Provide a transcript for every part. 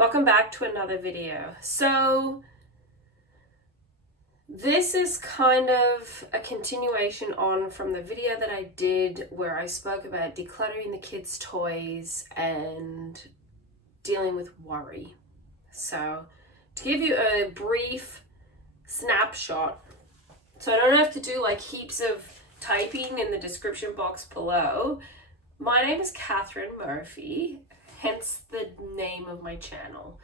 Welcome back to another video. So this is kind of a continuation on from the video that I did where I spoke about decluttering the kids' toys and dealing with worry. So to give you a brief snapshot, so I don't have to do like heaps of typing in the description box below, my name is Catherine Murphy, hence the name of my channel.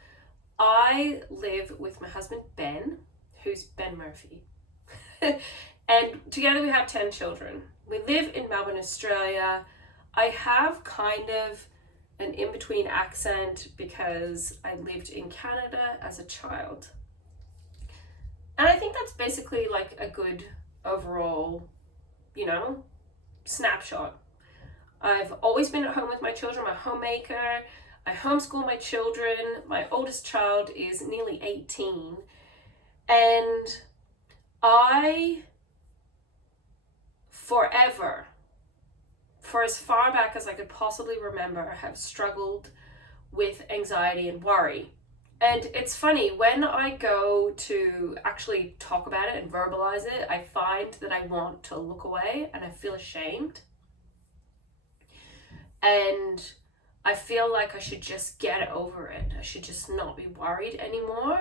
I live with my husband Ben, who's Ben Murphy, and together we have 10 children. We live in Melbourne, Australia. I have kind of an in-between accent because I lived in Canada as a child. And I think that's basically like a good overall, snapshot. I've always been at home with my children. I'm a homemaker. I homeschool my children. My oldest child is nearly 18. And I forever, for as far back as I could possibly remember, have struggled with anxiety and worry. And it's funny, when I go to actually talk about it and verbalize it, I find that I want to look away and I feel ashamed. And I feel like I should just get over it. I should just not be worried anymore.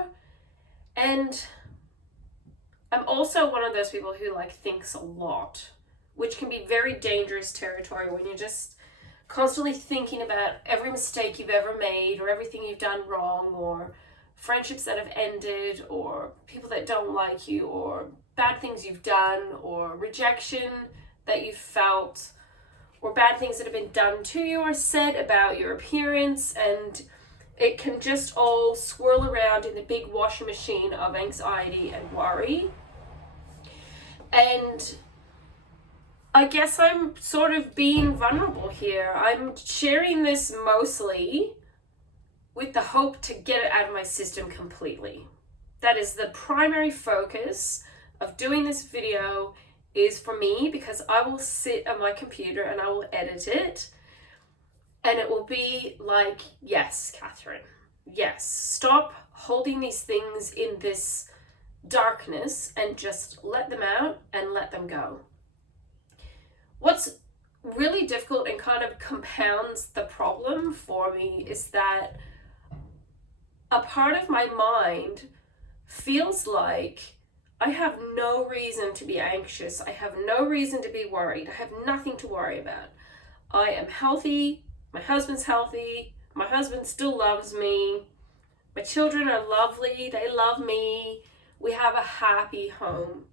And I'm also one of those people who thinks a lot, which can be very dangerous territory when you're just constantly thinking about every mistake you've ever made or everything you've done wrong or friendships that have ended or people that don't like you or bad things you've done or rejection that you've felt or bad things that have been done to you or said about your appearance, and it can just all swirl around in the big washing machine of anxiety and worry. And I guess I'm sort of being vulnerable here. I'm sharing this mostly with the hope to get it out of my system completely. That is the primary focus of doing this video, is for me, because I will sit at my computer and I will edit it and it will be like, yes, Catherine, yes, stop holding these things in this darkness and just let them out and let them go. What's really difficult and kind of compounds the problem for me is that a part of my mind feels like I have no reason to be anxious. I have no reason to be worried. I have nothing to worry about. I am healthy. My husband's healthy. My husband still loves me. My children are lovely. They love me. We have a happy home.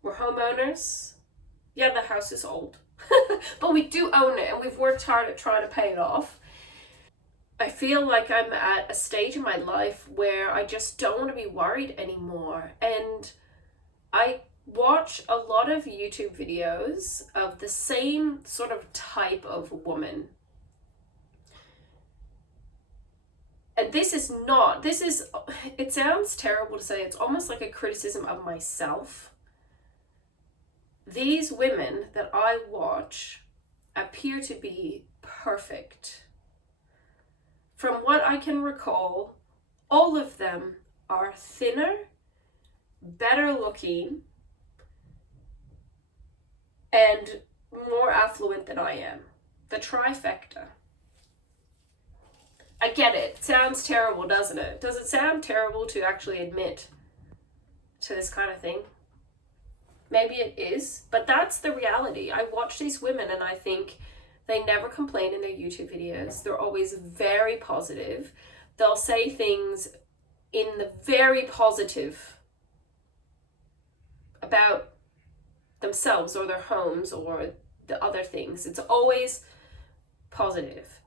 We're homeowners. Yeah, the house is old, but we do own it and we've worked hard at trying to pay it off. I feel like I'm at a stage in my life where I just don't want to be worried anymore. And I watch a lot of YouTube videos of the same sort of type of woman. And it sounds terrible to say, it's almost like a criticism of myself. These women that I watch appear to be perfect. From what I can recall, all of them are thinner, better looking, and more affluent than I am. The trifecta. I get it. It sounds terrible, doesn't it? Does it sound terrible to actually admit to this kind of thing? Maybe it is, but that's the reality. I watch these women and I think they never complain in their YouTube videos. They're always very positive. They'll say things in the very positive about themselves or their homes or the other things. It's always positive.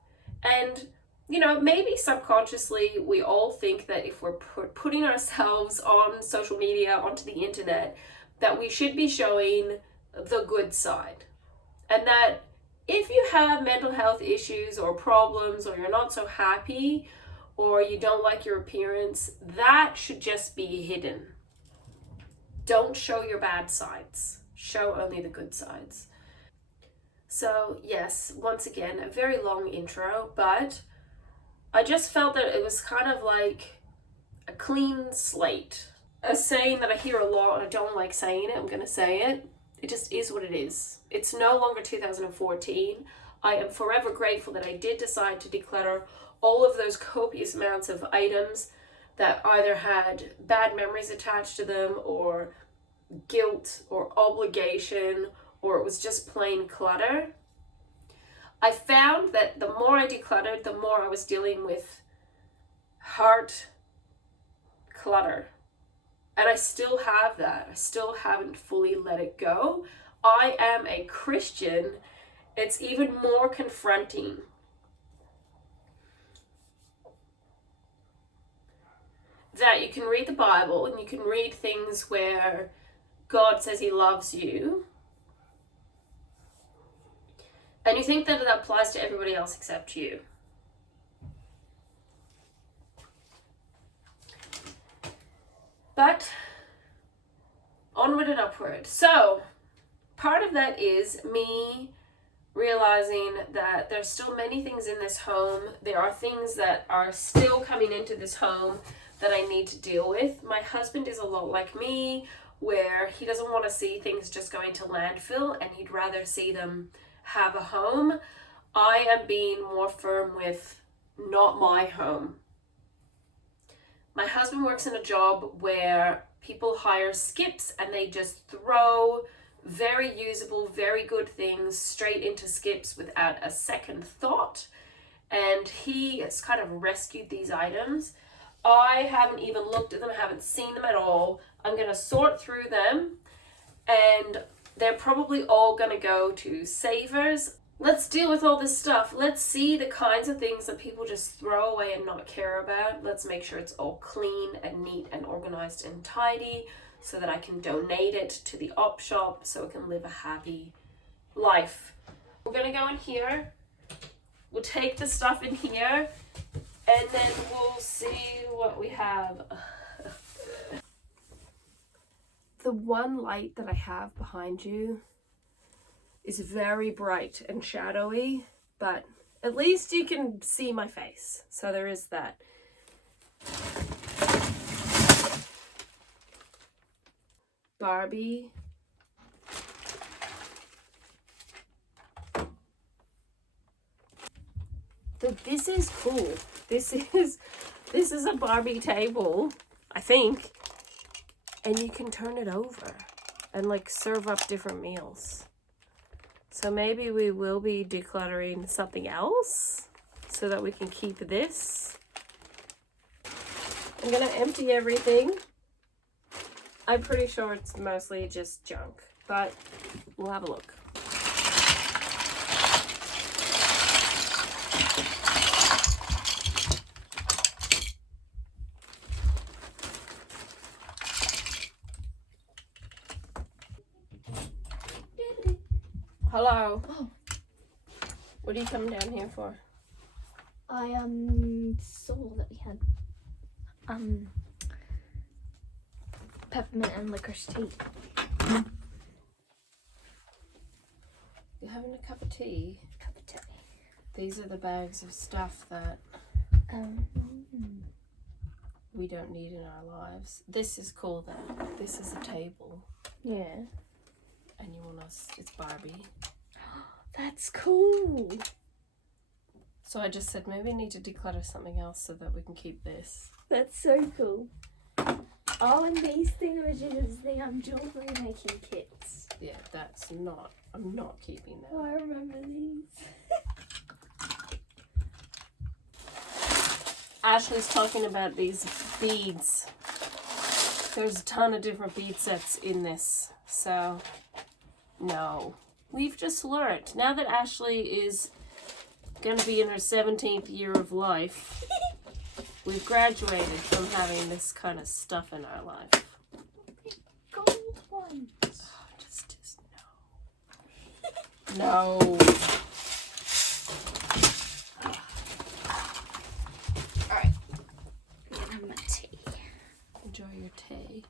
And, maybe subconsciously we all think that if we're putting ourselves on social media, onto the internet, that we should be showing the good side. And that if you have mental health issues or problems, or you're not so happy, or you don't like your appearance, that should just be hidden. Don't show your bad sides. Show only the good sides. So yes, once again, a very long intro, but I just felt that it was kind of like a clean slate. A saying that I hear a lot, and I don't like saying it, I'm going to say it. It just is what it is. It's no longer 2014. I am forever grateful that I did decide to declutter all of those copious amounts of items that either had bad memories attached to them, or guilt, or obligation, or it was just plain clutter. I found that the more I decluttered, the more I was dealing with heart clutter. And I still have that. I still haven't fully let it go. I am a Christian. It's even more confronting. That you can read the Bible and you can read things where God says he loves you, and you think that it applies to everybody else except you. But onward and upward. So part of that is me realizing that there's still many things in this home. There are things that are still coming into this home that I need to deal with. My husband is a lot like me, where he doesn't want to see things just going to landfill, and he'd rather see them have a home. I am being more firm with not my home. My husband works in a job where people hire skips and they just throw very usable, very good things straight into skips without a second thought. And he has kind of rescued these items. I haven't even looked at them, haven't seen them at all. I'm going to sort through them, and they're probably all going to go to savers. Let's deal with all this stuff. Let's see the kinds of things that people just throw away and not care about. Let's make sure it's all clean and neat and organized and tidy, so that I can donate it to the op shop so it can live a happy life. We're going to go in here. We'll take the stuff in here, and then we'll see what we have. The one light that I have behind you is very bright and shadowy, but at least you can see my face. So there is that. Barbie. This is cool. This is a Barbie table, I think. And you can turn it over and like serve up different meals. So maybe we will be decluttering something else so that we can keep this. I'm gonna empty everything. I'm pretty sure it's mostly just junk, but we'll have a look. Hello. Oh. What are you coming down here for? I saw that we had peppermint and licorice tea. You're having a cup of tea? Cup of tea. These are the bags of stuff that we don't need in our lives. This is cool though. This is a table. Yeah. And you want us, it's Barbie. That's cool. So I just said maybe I need to declutter something else so that we can keep this. That's so cool. Oh, and these thingamajiggers, I'm jewelry making kits. Yeah, I'm not keeping that. Oh, I remember these. Ashley's talking about these beads. There's a ton of different bead sets in this, so no. We've just learned. Now that Ashley is going to be in her 17th year of life, we've graduated from having this kind of stuff in our life. Gold ones. Oh, just no. No. Alright. Getting my tea. Enjoy your tea.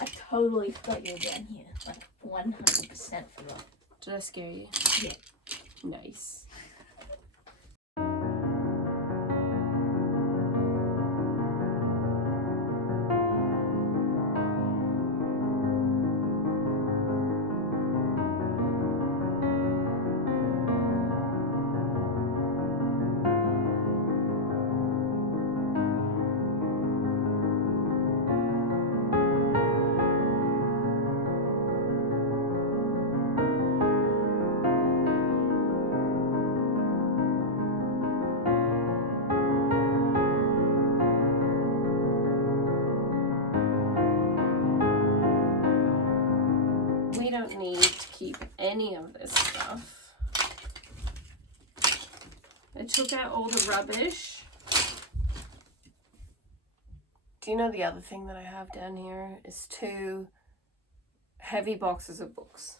I totally forgot you were down here. Like 100% forgot. Did I scare you? Yeah. Nice. any of this stuff. I took out all the rubbish. Do you know the other thing that I have down here is 2 heavy boxes of books.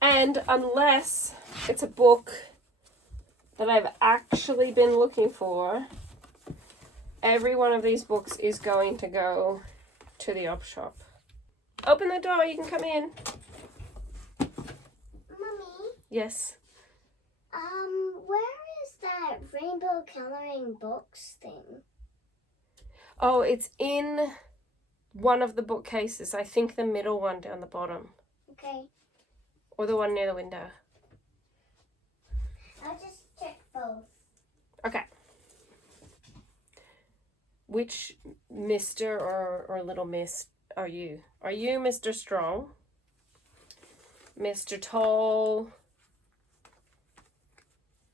And unless it's a book that I've actually been looking for, every one of these books is going to go to the op shop. Open the door, you can come in. Mommy? Yes. Where is that rainbow coloring books thing? Oh, it's in one of the bookcases. I think the middle one down the bottom. Okay. Or the one near the window. I'll just check both. Okay. Which Mr. or Little Miss are you? Are you Mr. Strong? Mr. Tall?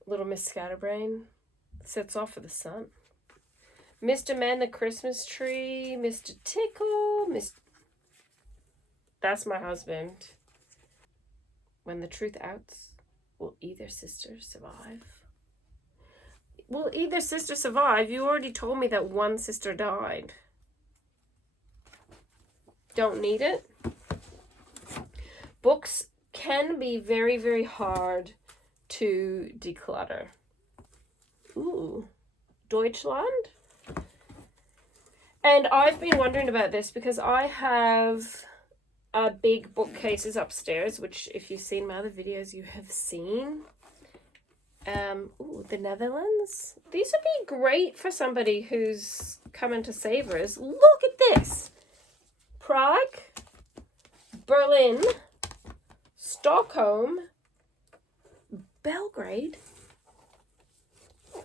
Little Miss Scatterbrain? Sets off for the sun. Mr. Man the Christmas Tree? Mr. Tickle? That's my husband. When the truth outs, will either sister survive? Will either sister survive? You already told me that one sister died. Don't need it. Books can be very, very hard to declutter. Ooh, Deutschland? And I've been wondering about this because I have big bookcases upstairs, which if you've seen my other videos, you have seen. Ooh, the Netherlands. These would be great for somebody who's coming to Savers. Look at this. Prague, Berlin, Stockholm, Belgrade.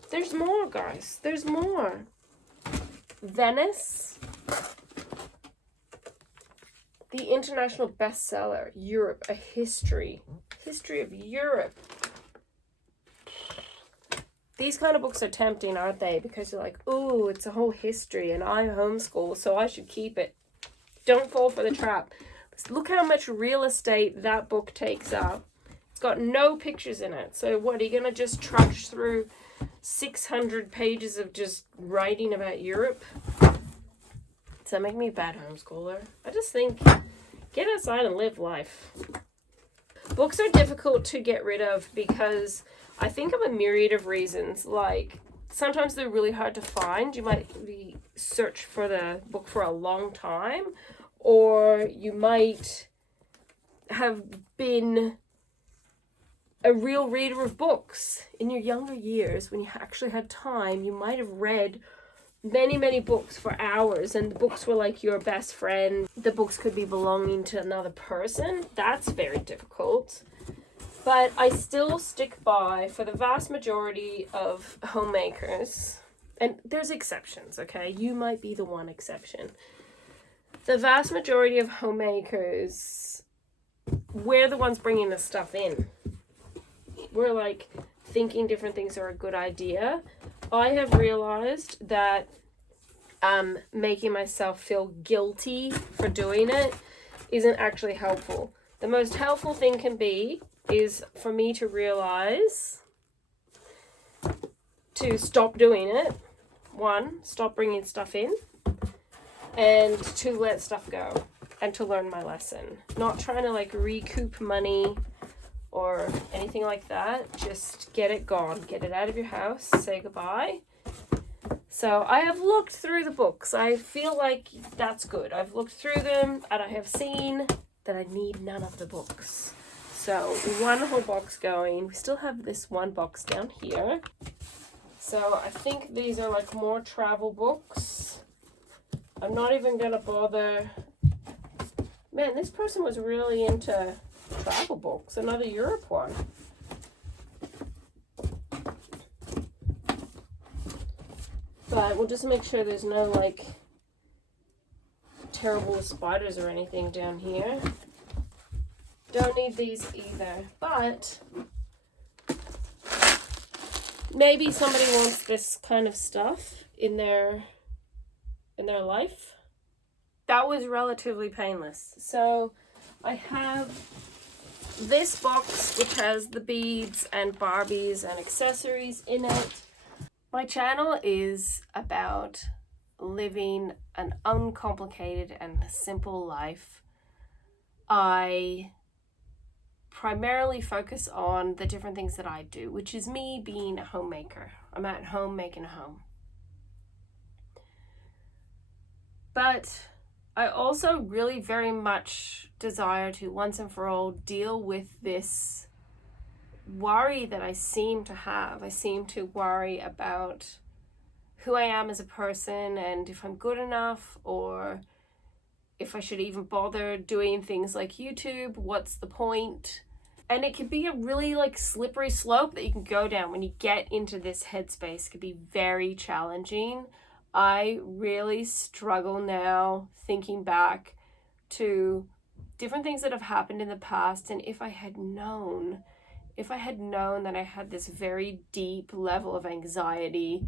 There's more, guys. There's more. Venice. The international bestseller, Europe, a history. History of Europe. These kind of books are tempting, aren't they? Because you're like, ooh, it's a whole history and I homeschool, so I should keep it. Don't fall for the trap. Look how much real estate that book takes up. It's got no pictures in it. So what, are you going to just trudge through 600 pages of just writing about Europe? Does that make me a bad homeschooler? I just think, get outside and live life. Books are difficult to get rid of because I think of a myriad of reasons. Like, sometimes they're really hard to find. You might be search for the book for a long time, or you might have been a real reader of books in your younger years when you actually had time. You might have read many, many books for hours, and the books were like your best friend. The books could be belonging to another person. That's very difficult. But I still stick by, for the vast majority of homemakers, and there's exceptions, okay? You might be the one exception. The vast majority of homemakers, we're the ones bringing this stuff in. We're like thinking different things are a good idea. I have realized that making myself feel guilty for doing it isn't actually helpful. The most helpful thing can be is for me to realize to stop doing it. 1, stop bringing stuff in, and 2, let stuff go and to learn my lesson. Not trying to like recoup money or anything like that. Just get it gone. Get it out of your house. Say goodbye. So I have looked through the books. I feel like that's good. I've looked through them and I have seen that I need none of the books. So 1 whole box going. We still have this 1 box down here. So I think these are like more travel books. I'm not even gonna bother. Man, this person was really into travel books. Another Europe one. But we'll just make sure there's no like terrible spiders or anything down here. Don't need these either, but maybe somebody wants this kind of stuff in their life. That was relatively painless. So I have this box, which has the beads and Barbies and accessories in it. My channel is about living an uncomplicated and simple life. I primarily focus on the different things that I do, which is me being a homemaker. I'm at home making a home. But I also really very much desire to once and for all deal with this worry that I seem to have. I seem to worry about who I am as a person and if I'm good enough, or if I should even bother doing things like YouTube. What's the point? And it can be a really like slippery slope that you can go down when you get into this headspace. It can be very challenging. I really struggle now thinking back to different things that have happened in the past, and if I had known that I had this very deep level of anxiety,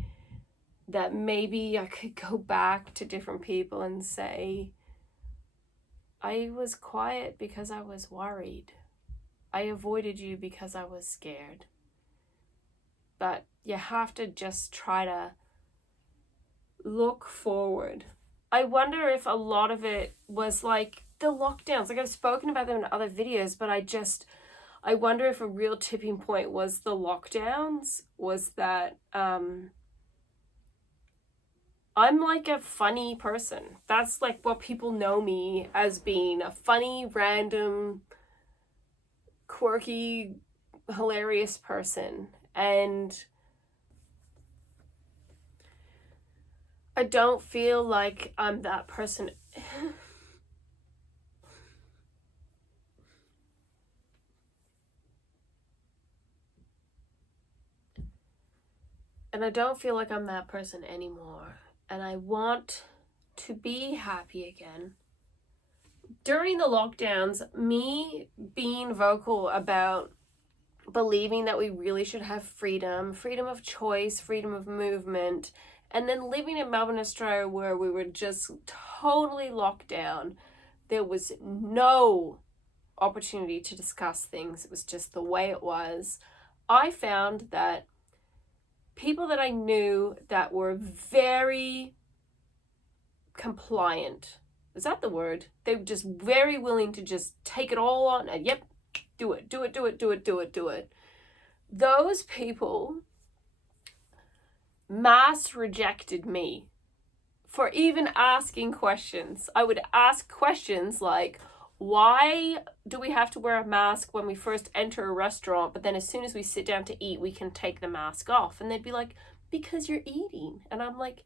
that maybe I could go back to different people and say, I was quiet because I was worried. I avoided you because I was scared. But you have to just try to look forward. I wonder if a lot of it was like the lockdowns. Like I've spoken about them in other videos, but I wonder if a real tipping point was the lockdowns, was that I'm like a funny person. That's like what people know me as, being a funny, random, quirky, hilarious person. And I don't feel like I'm that person. And I don't feel like I'm that person anymore. And I want to be happy again. During the lockdowns, me being vocal about believing that we really should have freedom of choice, freedom of movement, and then living in Melbourne, Australia, where we were just totally locked down. There was no opportunity to discuss things. It was just the way it was. I found that people that I knew that were very compliant, is that the word? They were just very willing to just take it all on and yep, do it. Those people mass rejected me for even asking questions. I would ask questions like, why do we have to wear a mask when we first enter a restaurant, but then as soon as we sit down to eat, we can take the mask off? And they'd be like, because you're eating. And I'm like,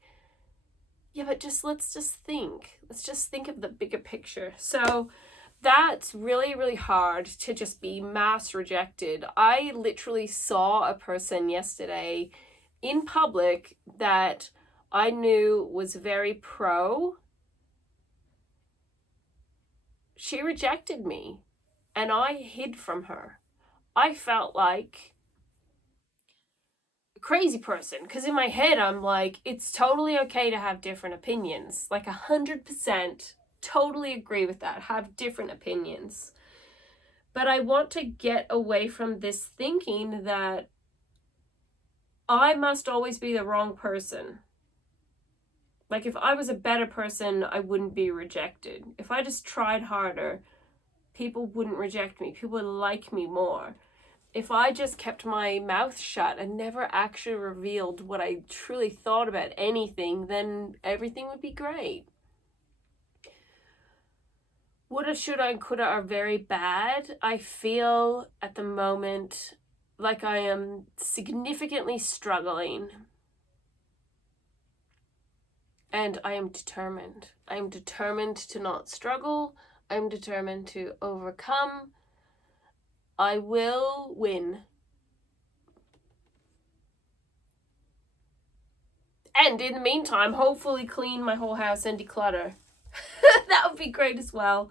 yeah, but let's just think of the bigger picture. So that's really, really hard to just be mass rejected. I literally saw a person yesterday in public that I knew was very pro. She rejected me and I hid from her. I felt like a crazy person, because in my head I'm like, it's totally okay to have different opinions. Like 100% totally agree with that. Have different opinions. But I want to get away from this thinking that I must always be the wrong person. Like if I was a better person, I wouldn't be rejected. If I just tried harder, people wouldn't reject me. People would like me more. If I just kept my mouth shut and never actually revealed what I truly thought about anything, then everything would be great. Woulda, shoulda, and coulda are very bad. I feel at the moment like I am significantly struggling. And I am determined. I am determined to not struggle. I am determined to overcome. I will win. And in the meantime, hopefully clean my whole house and declutter. That would be great as well.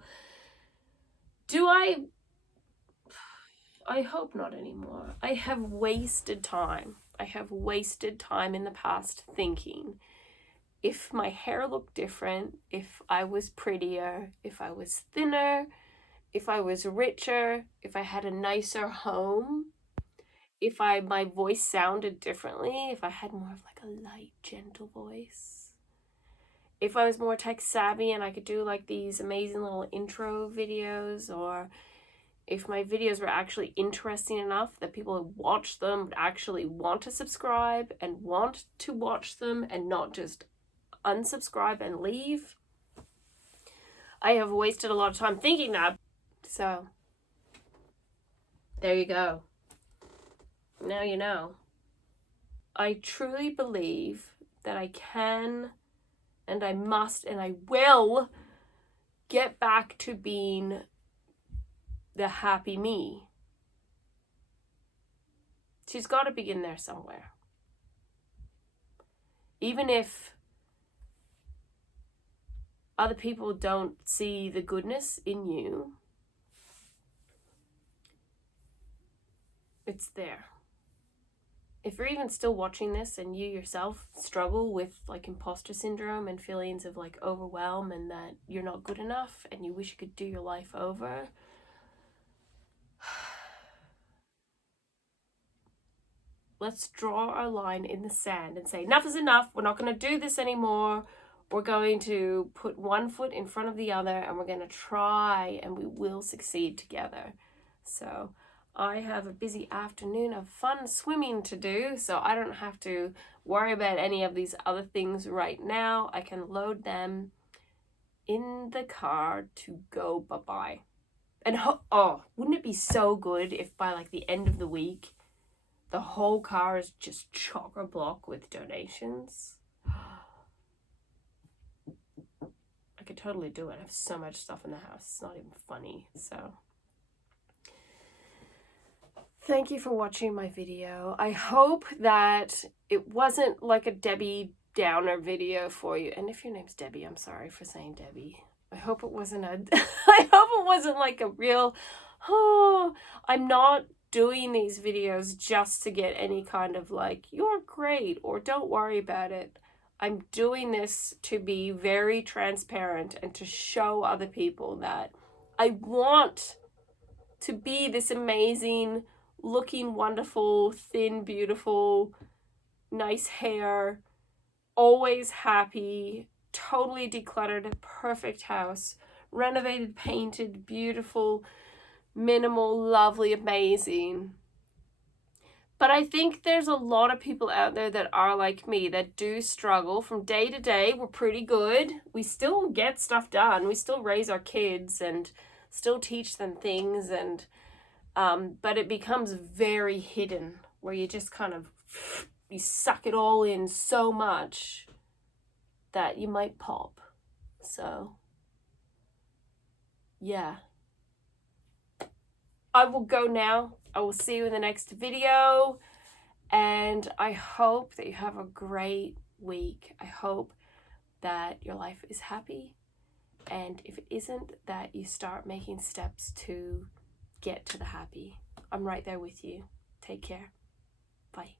I hope not anymore. I have wasted time. I have wasted time in the past thinking, if my hair looked different, if I was prettier, if I was thinner, if I was richer, if I had a nicer home, if my voice sounded differently, if I had more of like a light, gentle voice, if I was more tech savvy and I could do like these amazing little intro videos, or if my videos were actually interesting enough that people who watch them would actually want to subscribe and want to watch them and not just unsubscribe and leave. I have wasted a lot of time thinking that. So, there you go. Now you know. I truly believe that I can and I must and I will get back to being the happy me. She's got to begin there somewhere. Even if other people don't see the goodness in you, it's there. If you're even still watching this and you yourself struggle with like imposter syndrome and feelings of like overwhelm and that you're not good enough and you wish you could do your life over, let's draw our line in the sand and say, enough is enough. We're not going to do this anymore. We're going to put one foot in front of the other and we're going to try and we will succeed together. So I have a busy afternoon of fun swimming to do, so I don't have to worry about any of these other things right now. I can load them in the car to go bye-bye. And wouldn't it be so good if by like the end of the week, the whole car is just chock-a-block with donations? I could totally do it. I have so much stuff in the house. It's not even funny. So thank you for watching my video. I hope that it wasn't like a Debbie Downer video for you. And if your name's Debbie, I'm sorry for saying Debbie. I hope it wasn't like a real, I'm not doing these videos just to get any kind of like, you're great or don't worry about it. I'm doing this to be very transparent and to show other people that I want to be this amazing, looking wonderful, thin, beautiful, nice hair, always happy, totally decluttered, perfect house, renovated, painted, beautiful, minimal, lovely, amazing. But I think there's a lot of people out there that are like me, that do struggle from day to day. We're pretty good. We still get stuff done. We still raise our kids and still teach them things, and but it becomes very hidden, where you just kind of, you suck it all in so much that you might pop. So, yeah. I will go now. I will see you in the next video, and I hope that you have a great week. I hope that your life is happy, and if it isn't, that you start making steps to get to the happy. I'm right there with you. Take care. Bye.